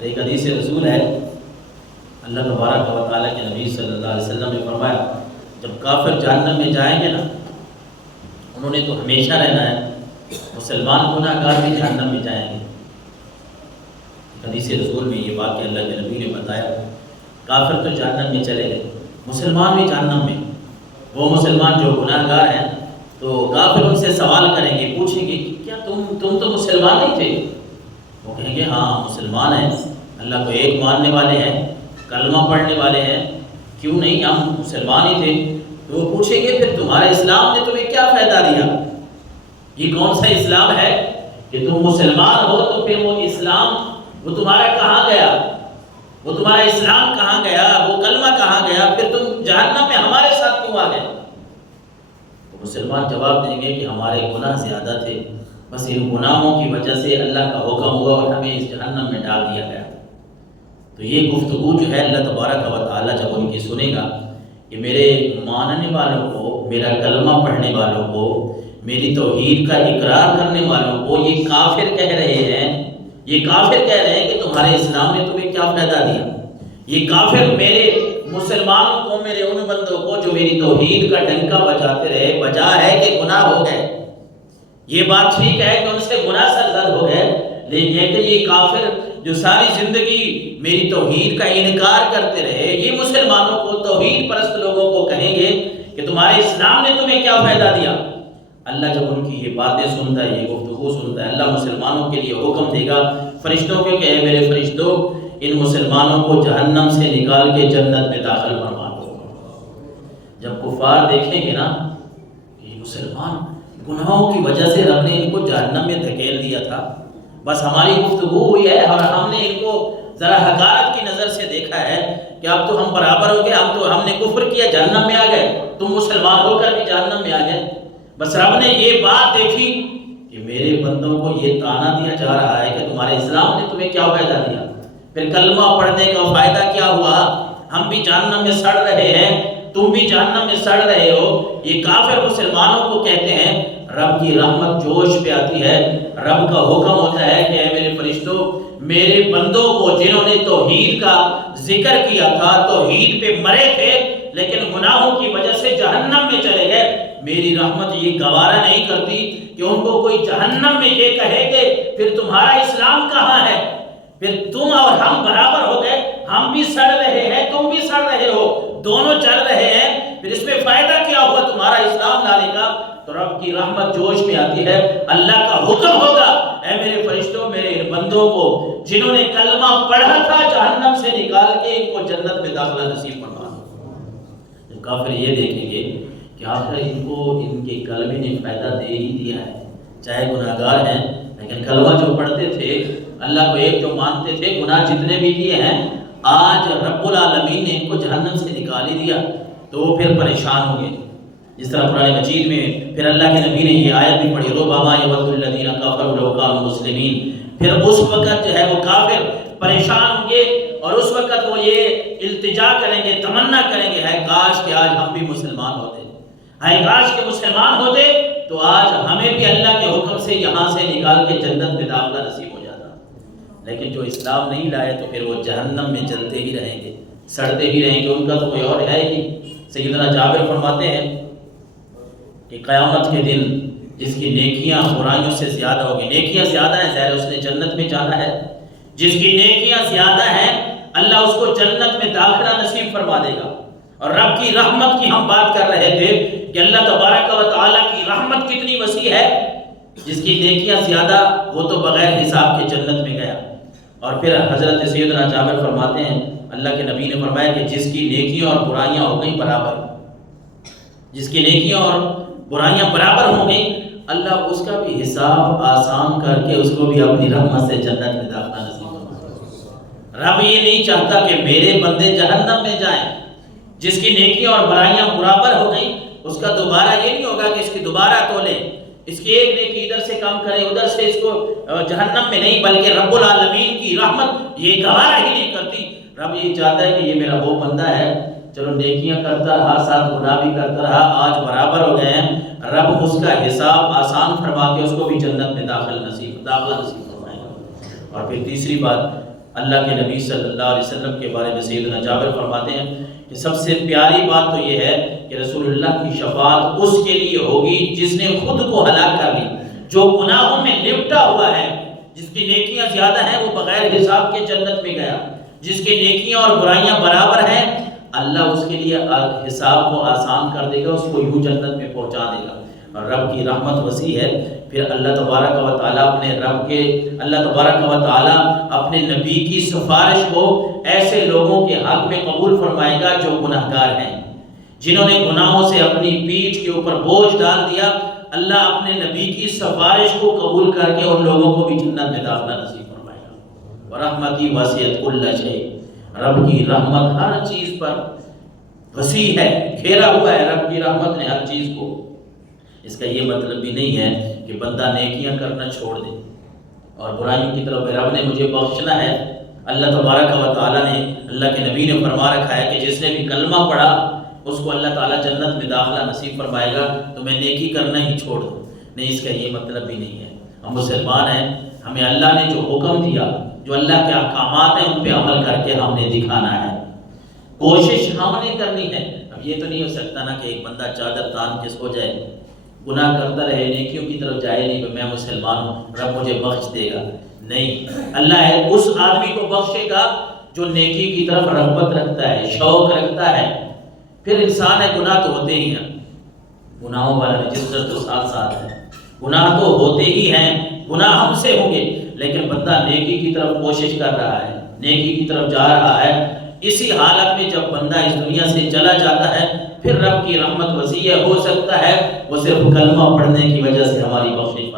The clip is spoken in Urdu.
ایک حدیث رسول ہے، اللہ تبارک و تعالیٰ کے نبی صلی اللہ علیہ وسلم نے فرمایا جب کافر جہنم میں جائیں گے نا، انہوں نے تو ہمیشہ رہنا ہے، مسلمان گناہ گار بھی جہنم میں جائیں گے۔ حدیث رسول میں یہ واقعہ اللہ کے نبی نے بتایا، کافر تو جہنم میں چلے گئے، مسلمان بھی جہنم میں۔ وہ مسلمان جو گناہ گار ہیں تو کافر ان سے سوال کریں گے، پوچھیں گے کہ کیا تم تو مسلمان نہیں تھے؟ وہ کہیں گے ہاں مسلمان ہیں، اللہ کو ایک ماننے والے ہیں، کلمہ پڑھنے والے ہیں، کیوں نہیں ہم مسلمان ہی تھے۔ تو وہ پوچھیں گے پھر تمہارے اسلام نے تمہیں کیا فائدہ دیا؟ یہ کون سا اسلام ہے کہ تم مسلمان ہو تو پھر وہ اسلام وہ تمہارا کہاں گیا؟ وہ تمہارا اسلام کہاں گیا؟ وہ کلمہ کہاں گیا؟ پھر تم جہنم میں ہمارے ساتھ کیوں آ گئے؟ تو مسلمان جواب دیں گے کہ ہمارے گناہ زیادہ تھے، بس ان گناہوں کی وجہ سے اللہ کا حکم ہوا اور ہمیں اس جہنم میں ڈال دیا گیا۔ تو یہ گفتگو جو ہے اللہ تبارک و تعالیٰ جب ان کی سنے گا کہ میرے ماننے والوں کو، میرا کلمہ پڑھنے والوں کو، میری توحید کا اقرار کرنے والوں کو یہ کافر کہہ رہے ہیں، یہ کافر کہہ رہے ہیں کہ تمہارے اسلام نے تمہیں کیا فائدہ دیا؟ یہ کافر میرے مسلمانوں کو، میرے ان بندوں کو جو میری توحید کا ڈنکا بجاتے رہے، بجا ہے کہ گناہ ہو گئے۔ یہ بات ٹھیک ہے کہ ان سے گناہ سرزد ہو گئے، لیکن یہ کافر جو ساری زندگی میری توحید کا انکار کرتے رہے، یہ مسلمانوں کو، توحید پرست لوگوں کو کہیں گے کہ تمہارے اسلام نے تمہیں کیا فائدہ دیا؟ اللہ جب ان کی یہ باتیں سنتا ہے، یہ گفتگو سنتا ہے، اللہ مسلمانوں کے لیے حکم دے گا فرشتوں کے کہ اے میرے فرشتوں، ان مسلمانوں کو جہنم سے نکال کے جنت میں داخل فرما دو۔ جب کفار دیکھیں گے نا یہ مسلمان گناہوں کی وجہ سے رب نے ان کو جہنم میں دھکیل دیا تھا، بس ہماری گفتگو ہوئی ہے اور ہم نے ان کو ذرا حقارت کی نظر سے دیکھا ہے کہ اب تو ہم برابر ہو گئے، ہم نے کفر کیا جہنم میں آ گئے، تم مسلمان ہو کر بھی جہنم میں آ گئے۔ بس رب نے یہ بات دیکھی کہ میرے بندوں کو یہ طعنہ دیا جا رہا ہے کہ تمہارے اسلام نے تمہیں کیا فائدہ دیا؟ پھر کلمہ پڑھنے کا فائدہ کیا ہوا؟ ہم بھی جہنم میں سڑ رہے ہیں، تم بھی جہنم میں سڑ رہے ہو۔ یہ کافر مسلمانوں کو کہتے ہیں، رب کی رحمت جوش پہ آتی ہے، رب کا حکم ہوتا ہے کہ اے میرے فرشتوں، میرے بندوں کو جنہوں نے توحید کا ذکر کیا تھا، توحید پہ مرے تھے لیکن گناہوں کی وجہ سے جہنم میں چلے گئے، میری رحمت یہ گوارہ نہیں کرتی کہ ان کو کوئی جہنم میں یہ کہے کہ پھر تمہارا اسلام کہاں ہے؟ پھر تم اور ہم برابر ہو گئے، ہم بھی سڑ رہے ہیں، تم بھی سڑ رہے ہو، دونوں جل رہے ہیں، پھر اس میں فائدہ کیا ہوا تمہارا اسلام لانے کا؟ تو رب کی رحمت جوش میں آتی ہے، اللہ کا حکم ہوگا اے میرے فرشتوں، میرے ان بندوں کو جنہوں نے کلمہ پڑھا تھا جہنم سے نکال کے ان کو جنت میں داخلہ نصیب فرما دو۔ جب کافر یہ دیکھیں گے کہ آخر ان کو ان کے کلمے نے فائدہ دے ہی دیا ہے، چاہے گناہ گار ہیں لیکن کلمہ جو پڑھتے تھے، اللہ کو ایک جو مانتے تھے، گناہ جتنے بھی کیے ہیں، آج رب العالمین نے ان کو جہنم سے نکال ہی دیا تو وہ پھر پریشان ہوں گے۔ جس طرح قرآن مجید میں پھر اللہ کے نبی نے یہ آیت بھی پڑھی، ربما یود الذین کفروا لو کانوا مسلمین، پھر اس وقت جو ہے وہ کافر پریشان ہوں گے اور اس وقت وہ یہ التجا کریں گے، تمنا کریں گے، ہے کاش کہ آج ہم بھی مسلمان ہوتے، ہے کاش کہ مسلمان ہوتے تو آج ہمیں بھی اللہ کے حکم سے یہاں سے نکال کے جنت میں داخلہ نصیب ہو جاتا۔ لیکن جو اسلام نہیں لائے تو پھر وہ جہنم میں جلتے ہی رہیں گے، سڑتے ہی رہیں گے، ان کا تو کوئی اور ہے ہی۔ سیدنا جابر فرماتے ہیں کہ قیامت کے دن جس کی نیکیاں برائیوں سے زیادہ ہوگی، نیکیاں زیادہ ہیں ظاہر اس نے جنت میں جانا ہے، جس کی نیکیاں زیادہ ہیں اللہ اس کو جنت میں داخلہ نصیب فرما دے گا۔ اور رب کی رحمت کی ہم بات کر رہے تھے کہ اللہ تبارک و تعالیٰ کی رحمت کتنی وسیع ہے، جس کی نیکیاں زیادہ وہ تو بغیر حساب کے جنت میں گیا۔ اور پھر حضرت سیدنا جابر فرماتے ہیں اللہ کے نبی نے فرمایا کہ جس کی نیکیاں اور برائیاں ہو گئیں برابر، جس کی نیکیاں اور برائیاں برابر ہوں گی، اللہ اس کا بھی حساب آسان کر کے اس کو بھی اپنی رحمت سے جنت میں داخلہ نصیب فرما۔ رب یہ نہیں چاہتا کہ میرے بندے جہنم میں جائیں، جس کی نیکیاں اور برائیاں برابر ہو گئیں اس کا دوبارہ یہ نہیں ہوگا کہ اس کی دوبارہ تولے، اس کی ایک نیکی ادھر سے کم کرے ادھر سے اس کو جہنم میں نہیں، بلکہ رب العالمین کی رحمت یہ گوارہ ہی نہیں کرتی۔ رب یہ چاہتا ہے کہ یہ میرا وہ بندہ ہے، چلو نیکیاں کرتا رہا ساتھ گناہ بھی کرتا رہا، آج برابر ہو گئے ہیں، رب اس کا حساب آسان فرما کے اس کو بھی جنت میں داخلہ نصیب فرمائے گا۔ اور پھر تیسری بات اللہ کے نبی صلی اللہ علیہ وسلم کے بارے میں سیدنا جابر فرماتے ہیں کہ سب سے پیاری بات تو یہ ہے کہ رسول اللہ کی شفاعت اس کے لیے ہوگی جس نے خود کو ہلاک کر لی، جو گناہوں میں لپٹا ہوا ہے، جس کی نیکیاں زیادہ ہیں وہ بغیر حساب کے جنت میں گیا، جس کی نیکیاں اور برائیاں برابر ہیں اللہ اس کے لیے حساب کو آسان کر دے گا، اس کو یوں جنت میں پہنچا دے گا۔ اور رب کی رحمت وسیع ہے، پھر اللہ تبارک و تعالیٰ اپنے نبی کی سفارش کو ایسے لوگوں کے حق میں قبول فرمائے گا جو گناہگار ہیں، جنہوں نے گناہوں سے اپنی پیٹھ کے اوپر بوجھ ڈال دیا۔ اللہ اپنے نبی کی سفارش کو قبول کر کے ان لوگوں کو بھی جنت میں داخلہ نصیب فرمائے گا۔ ورحمتی وسعت کل شیء، رب کی رحمت ہر چیز پر وسیع ہے، گھیرا ہوا ہے رب کی رحمت نے ہر چیز کو۔ اس کا یہ مطلب بھی نہیں ہے کہ بندہ نیکیاں کرنا چھوڑ دے اور برائیوں کی طرف رب نے مجھے بخشنا ہے۔ اللہ تبارک و تعالیٰ نے، اللہ کے نبی نے فرما رکھا ہے کہ جس نے بھی کلمہ پڑھا اس کو اللہ تعالیٰ جنت میں داخلہ نصیب فرمائے گا، تو میں نیکی کرنا ہی چھوڑ دوں، نہیں، اس کا یہ مطلب بھی نہیں ہے۔ ہم مسلمان ہیں، ہمیں اللہ نے جو حکم دیا، جو اللہ کے احکامات ہیں ان پہ عمل کر کے ہم نے دکھانا ہے، کوشش ہم نے کرنی ہے۔ اب یہ تو نہیں ہو سکتا نا کہ ایک بندہ چادر تان کے سو جائے، گناہ کرتا رہے، نیکیوں کی طرف جائے نہیں کہ میں مسلمان ہوں رب مجھے بخش دے گا، نہیں، اللہ اس آدمی کو بخشے گا جو نیکی کی طرف رغبت رکھتا ہے، شوق رکھتا ہے۔ پھر انسان ہے، گناہ تو ہوتے ہی ہیں، گناہوں والا رجسٹر تو ساتھ ساتھ ہے، گناہ تو ہوتے ہی ہیں، گناہ ہم سے ہوں گے، لیکن بندہ نیکی کی طرف کوشش کر رہا ہے، نیکی کی طرف جا رہا ہے۔ اسی حالت میں جب بندہ اس دنیا سے چلا جاتا ہے پھر رب کی رحمت وسیع ہو سکتا ہے وہ صرف کلمہ پڑھنے کی وجہ سے ہماری بخشش